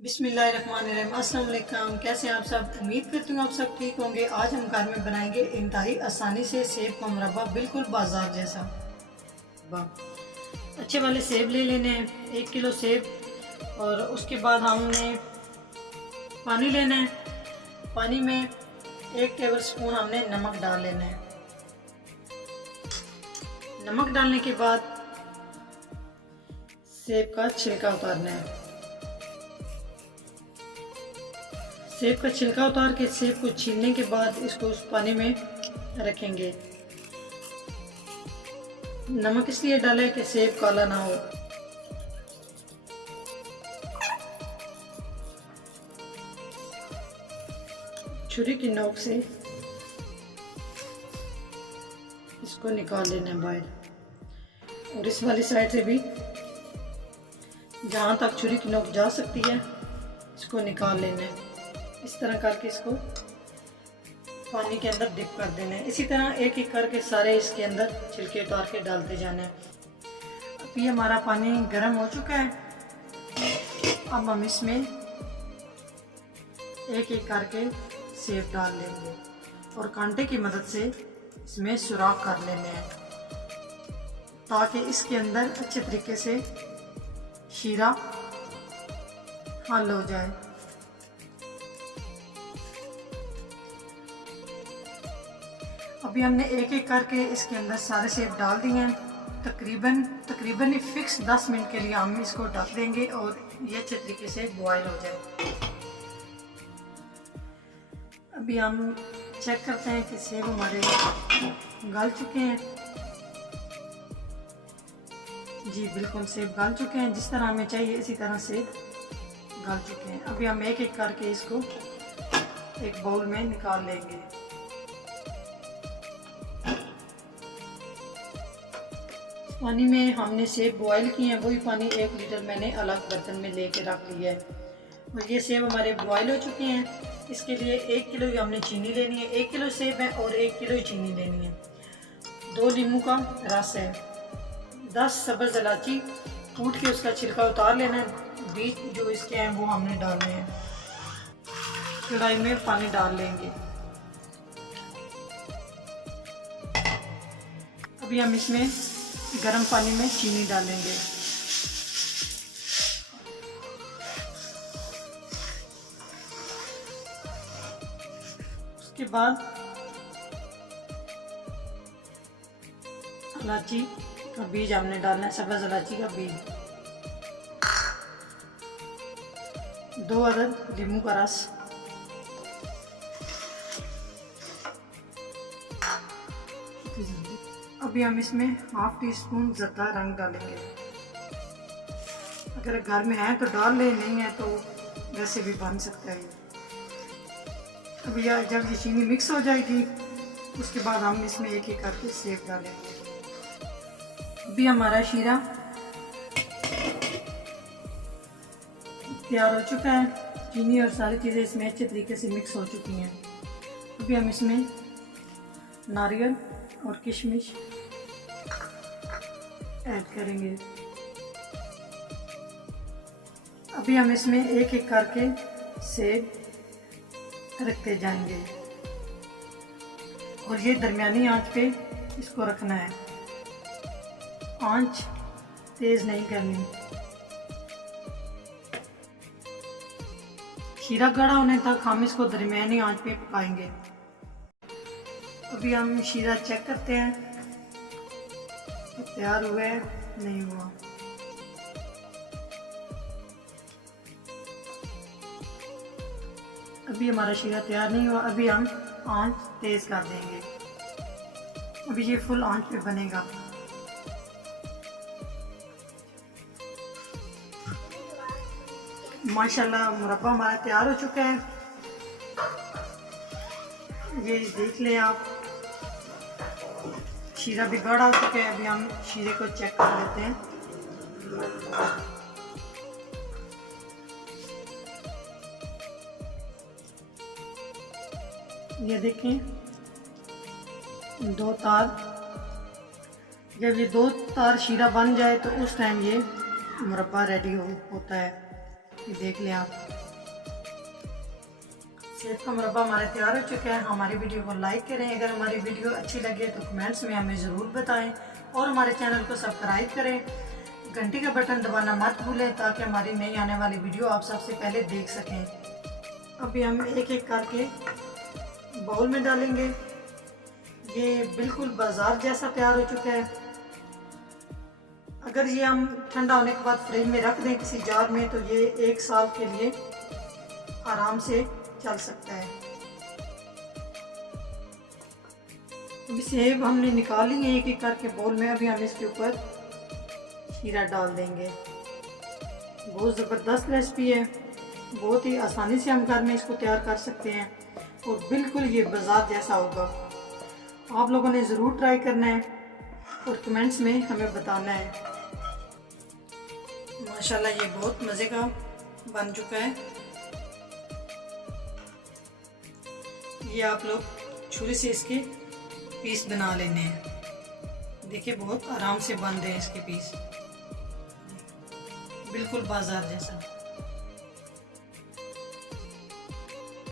बिस्मिल्लाहिर्रहमानिर्रहीम। अस्सलाम वालेकुम। कैसे हैं आप सब? उम्मीद करती हूँ आप सब ठीक होंगे। आज हम घर में बनाएंगे इंतहाई आसानी से सेब का मुरब्बा, बिल्कुल बाजार जैसा। अच्छे वाले सेब ले लेने हैं, 1 किलो सेब। और उसके बाद हमने पानी लेना है। पानी में 1 टेबल स्पून हमने नमक डाल लेना है। नमक डालने के बाद सेब का छिलका उतारना है। सेब का छिलका उतार के सेब को छीलने के बाद इसको उस पानी में रखेंगे। नमक इसलिए डाला है कि सेब काला ना हो। छुरी की नोक से इसको निकाल लेना है बाहर, और इस वाली साइड से भी जहाँ तक छुरी की नोक जा सकती है इसको निकाल लेना है। इस तरह करके इसको पानी के अंदर डिप कर देना है। इसी तरह एक एक करके सारे इसके अंदर छिलके उतार के डालते जाना है। अब ये हमारा पानी गर्म हो चुका है। अब हम इसमें एक एक करके सेब डाल लेंगे और कांटे की मदद से इसमें सुराख कर लेने हैं, ताकि इसके अंदर अच्छे तरीके से शीरा हल हो जाए। अभी हमने एक एक करके इसके अंदर सारे सेब डाल दिए हैं। तकरीबन फिक्स 10 मिनट के लिए हम इसको ढक देंगे और ये अच्छे तरीके से बॉयल हो जाए। अभी हम चेक करते हैं कि सेब हमारे गल चुके हैं। जी बिल्कुल, सेब गल चुके हैं। जिस तरह हमें चाहिए इसी तरह सेब गल चुके हैं। अभी हम एक एक करके इसको एक बाउल में निकाल लेंगे। पानी में हमने सेब बॉयल किए हैं, वही पानी 1 लीटर मैंने अलग बर्तन में लेके रख लिया है। और ये सेब हमारे बॉयल हो चुके हैं। इसके लिए 1 किलो ही हमने चीनी लेनी है। 1 किलो सेब है और 1 किलो ही चीनी लेनी है। 2 नींबू का रस है। 10 सब्ज़ इलायची कूट के उसका छिलका उतार लेना है। बीज जो इसके हैं वो हमने डालने हैं। कढ़ाई में पानी डाल लेंगे। अभी हम इसमें गर्म पानी में चीनी डालेंगे। उसके बाद इलायची का बीज हमने डालना है, सब्ज़ इलायची का बीज। 2 अदद नींबू का रस। अभी हम इसमें ½ टीस्पून ज़रदा रंग डालेंगे। अगर घर में है तो डाल ले, नहीं है तो वैसे भी बन सकता है। अभी जब ये चीनी मिक्स हो जाएगी उसके बाद हम इसमें एक एक करके सेब डालेंगे। अभी हमारा शीरा तैयार हो चुका है। चीनी और सारी चीज़ें इसमें अच्छे तरीके से मिक्स हो चुकी हैं। अभी हम इसमें नारियल और किशमिश ऐड करेंगे। अभी हम इसमें एक एक करके सेब रखते जाएंगे और ये दरमियानी आंच पे इसको रखना है। आंच तेज़ नहीं करनी। शीरा गाढ़ा होने तक हम इसको दरमियानी आंच पे पकाएंगे। अभी हम शीरा चेक करते हैं तैयार हुआ है नहीं हुआ। अभी हमारा शीरा तैयार नहीं हुआ। अभी हम आंच तेज़ कर देंगे। अभी ये फुल आंच पे बनेगा। माशाल्लाह मुरब्बा हमारा तैयार हो चुका है। ये देख लें आप, शीरा भी गाढ़ा हो चुका है। अभी हम शीरे को चेक कर लेते हैं। ये देखें 2 तार। जब ये 2 तार शीरा बन जाए तो उस टाइम ये मुरब्बा रेडी होता है। ये देख लें आप। सेब का मुरब्बा हमारा तैयार हो चुका है। हमारी वीडियो को लाइक करें, अगर हमारी वीडियो अच्छी लगे तो कमेंट्स में हमें ज़रूर बताएं और हमारे चैनल को सब्सक्राइब करें। घंटी का बटन दबाना मत भूलें ताकि हमारी नई आने वाली वीडियो आप सबसे पहले देख सकें। अभी हम एक एक करके बाउल में डालेंगे। ये बिल्कुल बाजार जैसा तैयार हो चुका है। अगर ये हम ठंडा होने के बाद फ्रिज में रख दें किसी जार में तो ये 1 साल के लिए आराम से चल सकता है। अभी सेब हमने निकाल लिए एक एक करके बाउल में। अभी हम इसके ऊपर शीरा डाल देंगे। बहुत ज़बरदस्त रेसिपी है, बहुत ही आसानी से हम घर में इसको तैयार कर सकते हैं और बिल्कुल ये बाजार जैसा होगा। आप लोगों ने ज़रूर ट्राई करना है और कमेंट्स में हमें बताना है। माशाल्लाह ये बहुत मज़े का बन चुका है। ये आप लोग छुरी से इसके पीस बना लेने हैं। देखिए बहुत आराम से बन रहे हैं इसके पीस, बिल्कुल बाजार जैसा।